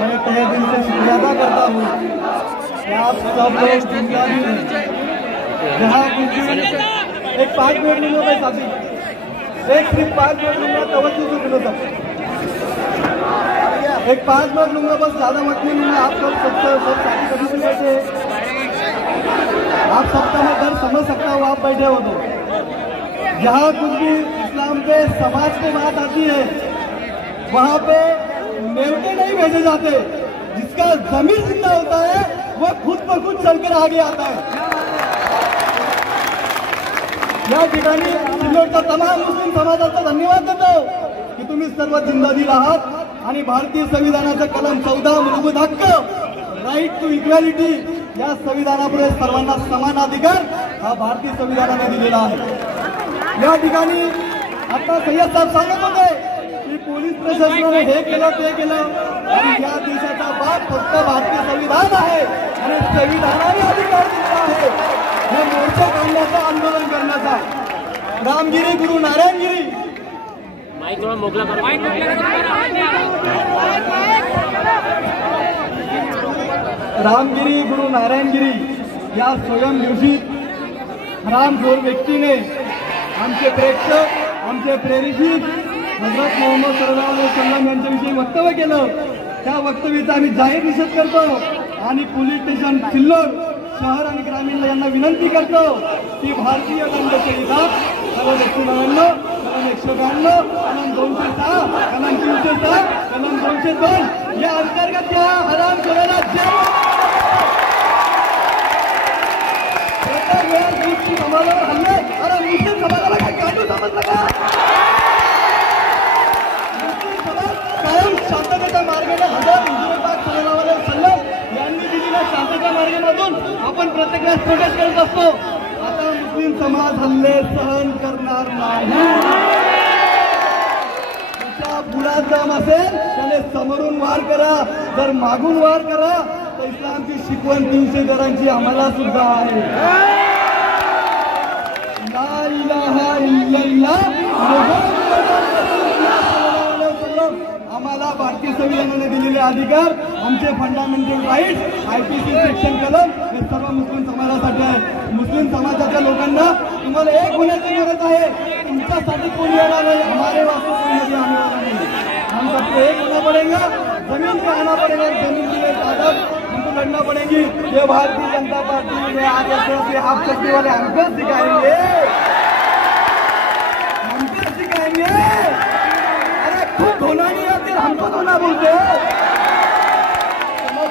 मैं तहे दिल से शुक्रिया अदा करता हूँ कि आप सब लोग दुनिया में जहाँ एक 5 मिनट मिलो भाई साथी, एक सिर्फ 5 मिनट लूंगा तवज्जो से मिलो सब, एक 5 मिनट लूंगा बस, ज्यादा मत नहीं लूंगा। आप सब साथी कभी भी बैठे, आप सबका मैं दर्द समझ सकता हूँ, आप बैठे हो तो जहाँ कुछ भी इस्लाम पे समाज पे बात आती है वहाँ पे नेवते नहीं भेजे जाते, जिसका जमीन जिंदा होता है वो खुद ब खुद चलकर आगे आता है। या ठिकाणी सिल्लोडचा तमाम मुस्लिम समाजाचा धन्यवाद देतो की तुम्ही सर्व जिंदा दिल आहात आणि भारतीय संविधानाचा कलम 14 मूलभूत हक्क, राईट टू इक्वॅलिटी, या संविधानापुढे सर्वांना समान अधिकार हा भारतीय संविधानाने दिलेला आहे। या ठिकाणी आता सय्यद साहेब सांगत होते की पोलीस प्रशासनाने हे केलं ते केलं, आणि या देशाचा बाप फक्त भारतीय संविधान आहे आणि संविधानाने अधिकार दिला आहे हे मोर्चा काढण्याचा, आंदोलन करण्याचा। रामगिरी गुरु नारायणगिरी रामगिरी गुरु नारायणगिरी या स्वयं घोषित हरामखोर व्यक्तीने आमचे प्रेक्षक, आमचे प्रेरित हजरत मोहम्मद सल्लल्लाहु अलैहि वसल्लम यांच्याविषयी वक्तव्य केलं। त्या वक्तव्याचा आम्ही जाहीर निषेध करतो आणि पोलीस स्टेशन सिल्लोड शहर आणि ग्रामीण यांना विनंती करतो की भारतीय दंडसंहिता कलम 199, कलम 192, कलम 206, कलम 306, कलम 202 या अंतर्गत या हरामखोराला समाजावर हल्ले, अरे मुस्लिम समाजाला काय काढू समजलं का? मुस्लिम समाज कायम शांततेच्या मार्गाने हजरत हुजूर पाक सल्लल्लाहु अलैहि वसल्लम यांनी दिलेल्या शांततेच्या मार्गामधून आपण प्रत्येक वेळेस प्रोटेस्ट करत असतो। आता मुस्लिम समाज हल्ले सहन करणार नाही। तुमच्या बुडात दम असेल त्याने समोरून वार करा, जर मागून वार करा तर इस्लामची शिकवण 300 दरांची आम्हाला सुद्धा आहे। ला इलाहा इल्लल्लाह आम्हाला भारतीय संविधानाने दिलेले अधिकार, आमचे फंडामेंटल राईट्स, IPC सेक्शन कलम हे सर्व मुस्लिम समाजासाठी आहे। मुस्लिम समाजाच्या लोकांना तुम्हाला एक होण्याची गरज आहे। तुमच्यासाठी कोणी येणार नाही, हमारे वास्ते कोई नहीं आने वाला नहीं। हम सबको एक होना पड़ेगा, जमीन पे आना पड़ेगा, जमीन की एक आदत हमको लड़ना पड़ेगी। ये भारतीय जनता पार्टी में RSS से आप करने वाले हमको सिखाएंगे, हमको सिखाएंगे। अरे खुद धोना नहीं आते, हमको धोना बोलते हैं।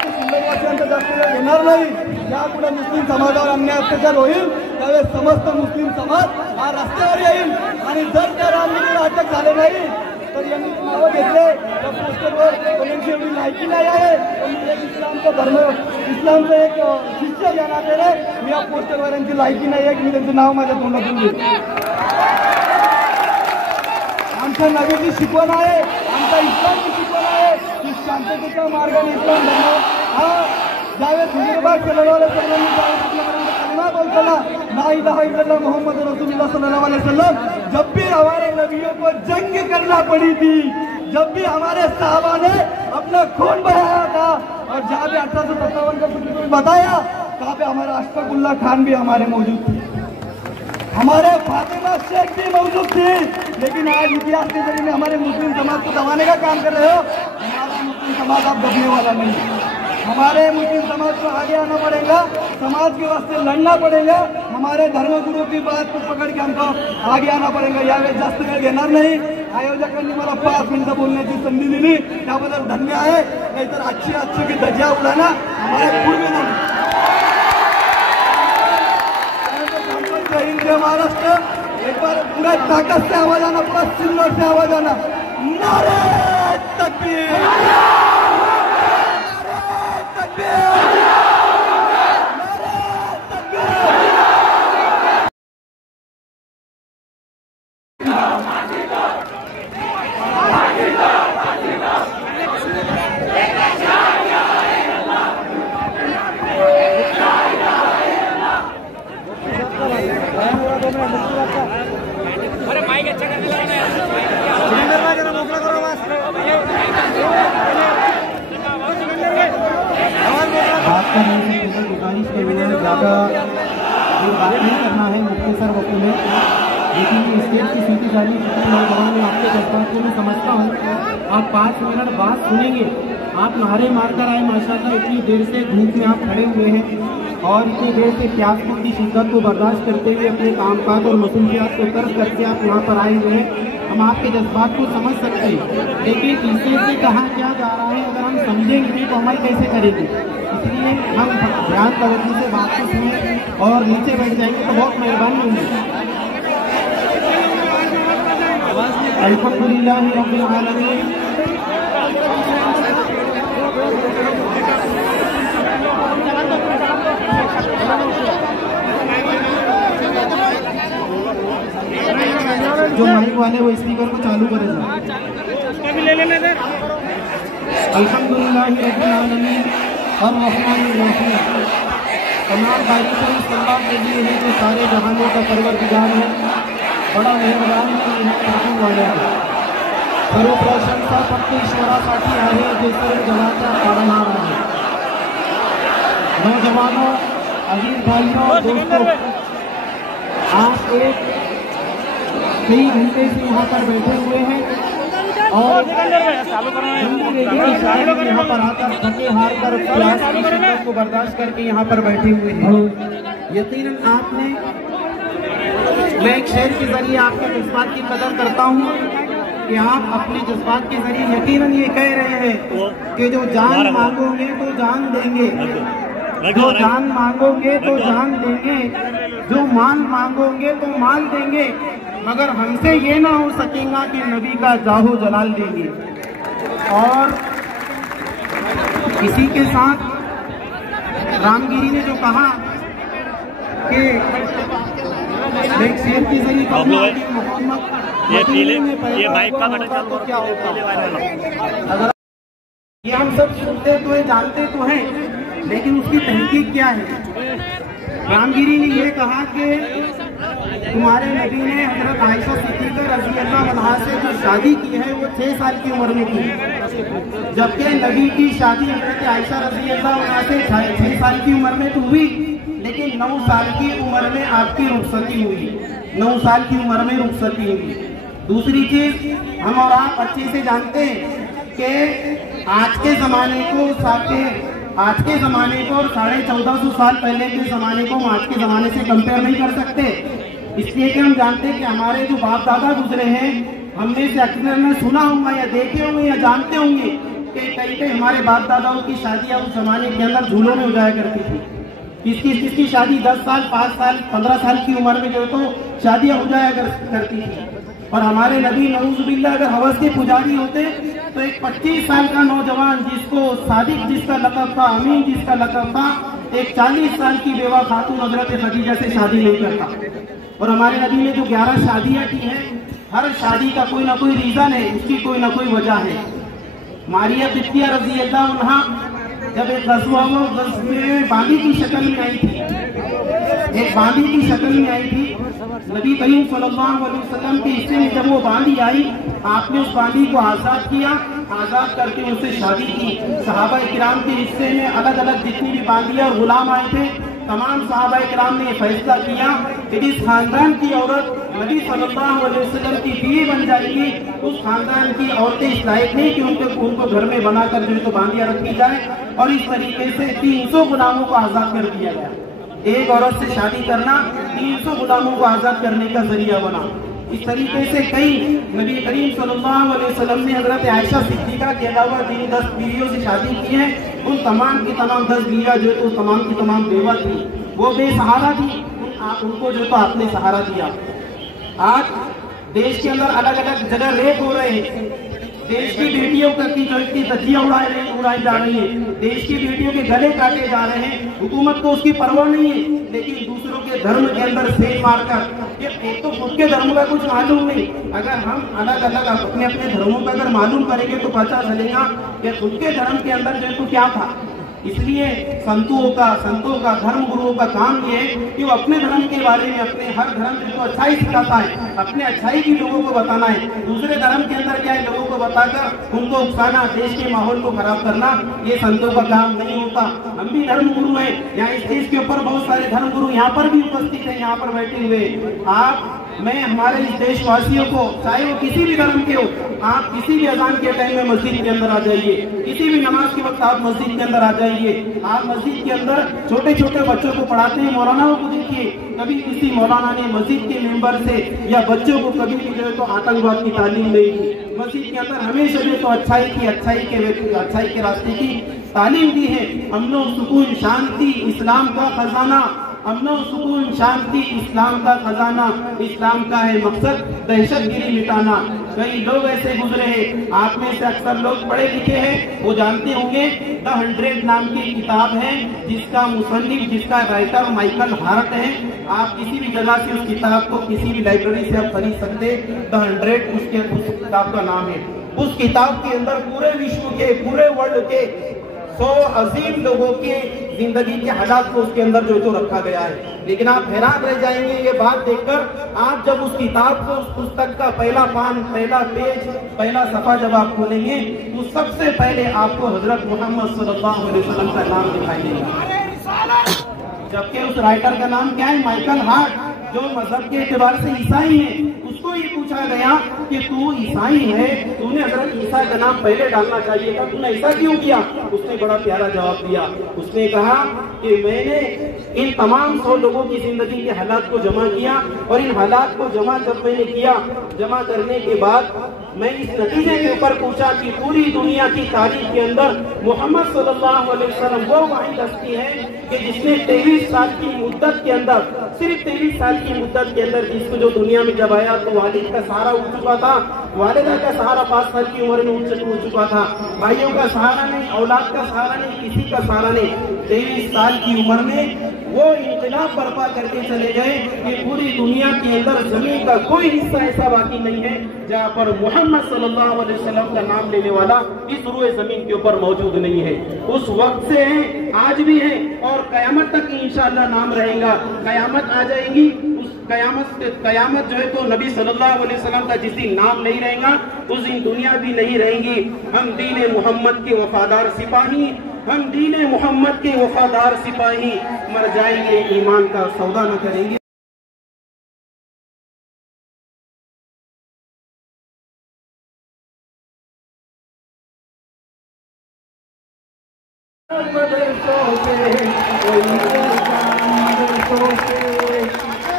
सिल्लोडवासियांचा जास्त वेळ घेणार नाही। यापुढे मुस्लिम समाजावर अन्याय अत्याचार होईल त्यावेळेस समस्त मुस्लिम समाज हा रस्त्यावर येईल, आणि जर त्या रामगिरीला अटक झाले नाही तर यांनी नावं घेतले त्या पोस्टरवर, कोणाची एवढी लायकी नाही आहे, इस्लामचा धर्म, इस्लामचा एक शिष्य या नात्याने मी या पोस्टरवर यांची लायकी नाही आहे की मी त्यांचं नाव माझ्या तोंडातून घेईन। आमच्या नबीची शिकवण आहे, आमचा इस्लामची शिकवण आहे की शांततेच्या मार्गाने इस्लाम धर्म हा ज्यावेळेस हुजूर पाक सल्लल्लाहु अलैहि वसल्लम कलिमा बोलता ला इलाहा इल्लल्लाह मोहम्मद रसूलुल्लाह सल्लल्लाहु अलैहि वसल्लम, जब भी हमारे नबियों को जंग करना पड़ी थी, जब भी हमारे साहबा ने अपना खून बहाया था, और जहाँ भी 1857 का कुछ बताया वहाँ पे हमारा अशफाकुल्लाह खान भी हमारे मौजूद थे, हमारे फातिमा शेख भी मौजूद थी। लेकिन आज इतिहास के जरिए हमारे मुस्लिम समाज को दबाने का काम कर रहे हो। हमारा मुस्लिम समाज अब दबने वाला नहीं है। हमारे मुस्लिम समाज को आगे आना पड़ेगा, समाज के वास्ते लड़ना पड़ेगा, हमारे धर्मगुरु की बात को पकड़ के हमको आगे आना पड़ेगा। यावेळेस जास्त वेळ घेणार नाही। आयोजकांनी मला 5 मिनिटं बोलण्याची संधी दिली त्याबद्दल धन्य आहे, नाहीतर अच्छी की धज्जा उडाना हमारे पूर्व नहीं। जय महाराष्ट्र, एक बार पूरा ताकत से आवाज आना, पूरा सिल्लोड से आवाज आना, नारे तकबीर, नारे तकबीर। अरे माइक अच्छा कर दिला ना, मोकळा करा बस। करने से पहले गुजारिश के लिए ज़्यादा बात नहीं करना है मुख्तसर वक्त में, लेकिन स्टेट की सीटी जारी नौजवान में आपके जज्बात को मैं समझता हूँ। आप 5 मिनट बाद सुनेंगे, आप नारे मारकर आए माशाल्लाह, इतनी देर से धूप में आप खड़े हुए हैं और इतनी देर से प्यास की शिद्दत को बर्दाश्त करते हुए अपने कामकाज और मसूलियात को तर्क करके आप यहाँ पर आए हुए हैं। हम आपके जज्बात को समझ सकते हैं, लेकिन इससे कहा क्या जा रहा है अगर हम समझेंगे तो अमल कैसे करेंगे। इसलिए हम ध्यान तवज्जो से बात को सुने और नीचे बैठ जाएंगे तो बहुत मेहरबानी होगी। अल्हम्दुलिल्लाह रब्बिल आलमीन। जो माइक वाले वो स्पीकर को चालू करेगा। अल्हम्दुलिल्लाह रब्बिल आलमीन अर्रहमानिर रहीम। तमाम तारीफ़ें इस अल्लाह के लिए है जो सारे जहानों का परवरदिगार है, बड़ा मेहरबान रहने वाला है। सर्व प्रशंसा फक्त ईश्वरासाठी आहे जे सर्व जगाचा पालनहार आहे। नौजवानों, अजीज भाइयों, दोस्तों, आप एक कई घंटे से यहाँ पर बैठे हुए हैं और यहाँ पर आकर थके हार कर प्यास की शिद्दत को बर्दाश्त करके यहाँ पर बैठे हुए हैं। यकीनन आपने, मैं एक शेर के जरिए आपके जज्बात की कदर करता हूँ कि आप अपने जज्बात के जरिए यकीनन ये कह रहे हैं कि जो जान मांगोगे तो जान देंगे, जो जान मांगोगे तो जान देंगे, जो माल मांगोगे तो माल देंगे, मगर हमसे ये ना हो सकेगा कि नबी का जाहो जलाल देंगे। और इसी के साथ रामगिरी ने जो कहा कि एक शेर की जरिए मोहम्मद ये माइक का बटन चालू क्या होता। अगर ये हम सब सुनते तो हैं, जानते तो हैं, लेकिन उसकी तहकीक क्या है। रामगिरी ने ये कहा कि तुम्हारे नबी ने हजरत आयशा सिद्दीक़ा रज़ी अल्लाह अन्हा से जो शादी की है वो 6 साल की उम्र में की, जबकि नबी की शादी हजरत आयशा रज़ी अल्लाह अन्हा से 6 साल की उम्र में तो हुई, लेकिन 9 साल की उम्र में आपकी रुखसती हुई, 9 साल की उम्र में रुखसती हुई। दूसरी चीज हम और आप अच्छे से जानते हैं कि आज के ज़माने को और 1450 साल पहले के ज़माने को हम आज के ज़माने से कंपेयर नहीं कर सकते, इसलिए कि हम जानते हैं कि हमारे जो बाप दादा गुजरे हैं, हमने से अक्सर में सुना होगा या देखे होंगे या जानते होंगे कि कई हमारे बाप दादाओं की शादियाँ उस जमाने के अंदर झूलों में हो जाया करती थी। किसकी शादी 10 साल, 5 साल, 15 साल की उम्र में जो तो शादियाँ हो जाया करती थी। और हमारे नबी नऊज़ुबिल्लाह अगर हवस के पुजारी होते तो एक 25 साल का नौजवान जिसको सादिक जिसका लक़ब था, अमीन जिसका लक़ब था, एक 40 साल की बेवा खातून हज़रत खदीजा से शादी नहीं करता। और हमारे नबी ने जो 11 शादियाँ की हैं, हर शादी का कोई ना कोई रीज़न है, उसकी कोई ना कोई वजह है। मारिया बिटिया रज़ी अल्लाह अन्हा जब एक ग़ज़वा में बांदी की शक्ल में आई थी, एक बांदी की शक्ल में आई थी, नबी करीम सल्लल्लाहु अलैहि वसल्लम के हिस्से में जब वो बांदी आई, आपने उस बांदी को आज़ाद किया, आज़ाद करके उससे शादी की। सहाबा इकराम के हिस्से में अलग अलग जितनी भी बांदियाँ और गुलाम आए थे, तमाम सहाबा इकराम ने फैसला किया कि जिस खानदान की औरत नबी सल्लल्लाहु अलैहि वसल्लम की बीवी बन जाएगी, उस खानदान की औरतें इस लायक नहीं कि उनको घर में बनाकर जो तो बांदियाँ रखी जाए। और इस तरीके से 300 गुलामों को आज़ाद कर दिया गया। एक औरत से शादी करना 300 गुलामों को आज़ाद करने का जरिया बना। इस तरीके से कई नबी करीम सल्लल्लाहु अलैहि वसल्लम ने हज़रत आयशा सिद्दीक़ा के अलावा 10 बीवियों से शादी की है। उन तमाम की तमाम 10 बीवियाँ जो तो तमाम की तमाम बेवा थी, वो बेसहारा थी, उनको जो तो आपने सहारा दिया। आज देश के अंदर अलग अलग जगह रेप हो रहे हैं, देश की बेटियों की तजियाँ उड़ाई जा रही है, देश की बेटियों के गले काटे जा रहे हैं। हुकूमत को उसकी परवाह नहीं है, लेकिन दूसरों के धर्म के अंदर सेल मारकर, एक तो खुद के धर्म का कुछ मालूम नहीं। अगर हम अलग अलग अपने धर्मों का अगर मालूम करेंगे तो पता चलेगा कि खुद के धर्म के अंदर जो तो क्या था। इसलिए संतों का धर्म गुरुओं का काम ये है कि वो अपने धर्म के बारे में, अपने हर धर्म को अच्छाई सिखाता है, अपने अच्छाई की लोगों को बताना है। दूसरे धर्म के अंदर क्या है, लोगों को बताकर उनको उकसाना, देश के माहौल को खराब करना, ये संतों का काम नहीं होता। हम भी धर्म गुरु हैं, यहाँ इस देश के ऊपर बहुत सारे धर्म गुरु यहाँ पर भी उपस्थित है, यहाँ पर बैठे हुए। मैं हमारे इस देशवासियों को, चाहे वो किसी भी धर्म के हो, आप किसी भी अजान के टाइम में मस्जिद के अंदर आ जाइए, किसी भी नमाज के वक्त आप मस्जिद के अंदर आ जाइए। आप मस्जिद के अंदर छोटे छोटे बच्चों को पढ़ाते हैं, मौलानाओं को देखिए, कभी किसी मौलाना ने मस्जिद के मेंबर से या बच्चों को कभी भी जो है तो आतंकवाद की तालीम नहीं की। मस्जिद के अंदर हमेशा जो तो अच्छाई के रास्ते की तालीम दी है। अमन सुकून शांति इस्लाम का खजाना, अमन सुकून शांति इस्लाम का खजाना, इस्लाम का है मकसद दहशतगिरी मिटाना। कई लोग ऐसे गुजरे हैं, आप में से अक्सर लोग पढ़े लिखे हैं, वो जानते होंगे द 100 नाम की किताब है, जिसका मुसन्निफ, जिसका राइटर माइकल हार्ट है। आप किसी भी जगह से उस किताब को, किसी भी लाइब्रेरी से आप खरीद सकते। द 100 उस किताब का नाम है। उस किताब के अंदर पूरे विश्व के, पूरे वर्ल्ड के 100 अजीम लोगों के जिंदगी के हालात को उसके अंदर जो रखा गया है। लेकिन आप हैरान रह जाएंगे ये बात देखकर, आप जब उस किताब को, उस पुस्तक का पहला पान, पहला पेज, पहला सफा जब आप खोलेंगे तो सबसे पहले आपको हजरत मोहम्मद सल्लल्लाहु अलैहि वसल्लम का नाम दिखाई देगा। जबकि उस राइटर का नाम क्या है, माइकल हार्ट, जो मजहब के एतबार से ईसाई है। उसको ये पूछा गया कि तू ईसाई है, तूने हजरत ईसा का नाम पहले डालना चाहिए था, तूने ऐसा क्यों किया? उसने बड़ा प्यारा जवाब दिया। उसने कहा कि मैंने इन तमाम 100 लोगों की जिंदगी के हालात को जमा किया, और इन हालात को जमा जब मैंने किया, जमा करने के बाद मैं इस नतीजे के ऊपर पूछा कि पूरी दुनिया की तारीख के अंदर मोहम्मद सल्लल्लाहु अलैहि वसल्लम वो वाहिद हस्ती है कि जिसने 23 साल की मुद्दत के अंदर, सिर्फ 23 साल की मुद्दत के अंदर, जिसको जो दुनिया में जब आया तो वालिद का सहारा उठ चुका था, वालिदा का सहारा 5 साल की उम्र में उठ चुका था, भाइयों का सहारा नहीं, औलाद का सहारा नहीं, किसी का सहारा नहीं। 23 साल की उम्र में वो इंकलाब बर्पा करके चले गए कि पूरी दुनिया के अंदर जमीन का कोई हिस्सा ऐसा बाकी नहीं है जहाँ पर मोहम्मद सल्लल्लाहु अलैहि वसल्लम का नाम लेने वाला इस रूए जमीन के ऊपर मौजूद नहीं है। उस वक्त से है, आज भी है, और कयामत तक इंशाअल्लाह नाम रहेगा। कयामत आ जाएगी, उस कयामत जो है तो नबी सल्लल्लाहु अलैहि वसल्लम का जिस दिन नाम नहीं रहेगा उस दिन दुनिया भी नहीं रहेगी। हम दीन मोहम्मद के वफादार सिपाही, हम दीन मोहम्मद के वफादार सिपाही, मर जाएंगे ईमान का सौदा न करेंगे।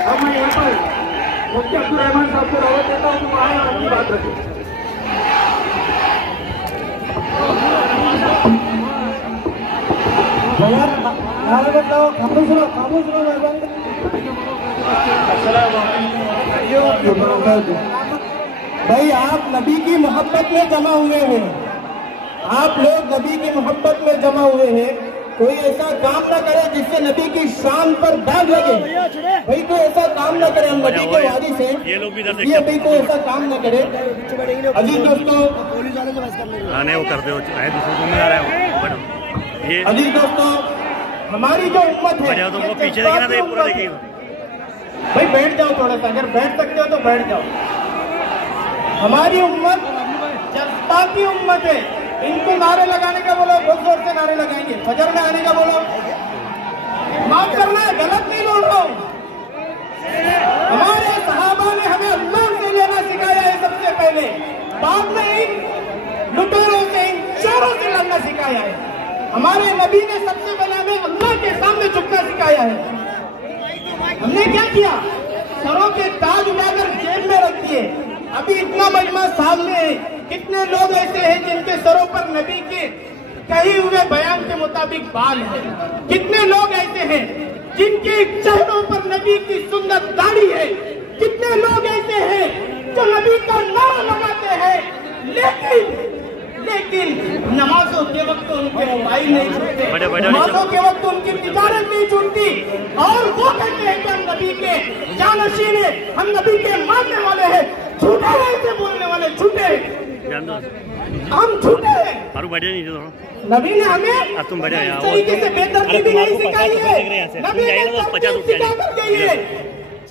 अब मैं यहाँ पर मुफ्ती अब्दुल रहमान साहब को दावत देता हूँ, तो आए अपनी बात रखें। भाई आप नबी की मोहब्बत में जमा हुए हैं, आप लोग नबी की मोहब्बत में जमा हुए हैं। कोई ऐसा काम ना करे जिससे नबी की शान पर दाग लगे। भाई कोई ऐसा काम ना करे, हम नबी के वारिस हैं, ये भाई कोई ऐसा काम ना करे। अजीज दोस्तों, अजीज दोस्तों, हमारी जो उम्मत है, तो पीछे पूरा देखिए भाई, बैठ जाओ थोड़ा सा, अगर बैठ सकते हो तो बैठ जाओ। हमारी उम्मत जज्बाती उम्मत है। इनको नारे लगाने का बोलो, बहुत जोर से नारे लगाएंगे। फजर में आने का बोलो, माफ करना है, गलत नहीं बोल रहा हूँ। हमारे सहाबा ने हमें अल्लाह से लेना सिखाया है सबसे पहले, बाद में इन लुटेरों से, इन चोरों से लड़ना सिखाया है। हमारे नबी ने सबसे पहले हमें अल्लाह के सामने झुकना सिखाया है। हमने क्या किया? सरों के ताज उठाकर जेब में रख दिए। अभी इतना मजमा सामने है, कितने लोग ऐसे हैं जिनके सरों पर नबी के कहे हुए बयान के मुताबिक बाल है? कितने लोग ऐसे हैं जिनके चेहरों पर नबी की सुन्नत दाढ़ी है? कितने लोग ऐसे हैं जो नबी का नारा लगाते हैं, लेकिन नमाजों के वक्त उनके मोबाइल नहीं छूटते, नमाजों के वक्त उनकी तिजारत नहीं छूटती, और वो कहते हैं कि हम नबी के जानशीन हैं, हम नबी के मानने वाले हैं। झूठे ऐसे बोलने वाले, झूठे जान दो। हम झूठे हैं। फारूक बैठे नहीं थोड़ा। नबी ने हमें अब तुम बैठे इस तरीके से बेदर्दी भी नहीं सिखाई है। नबी ने 50 रुपया सिखा कर गई है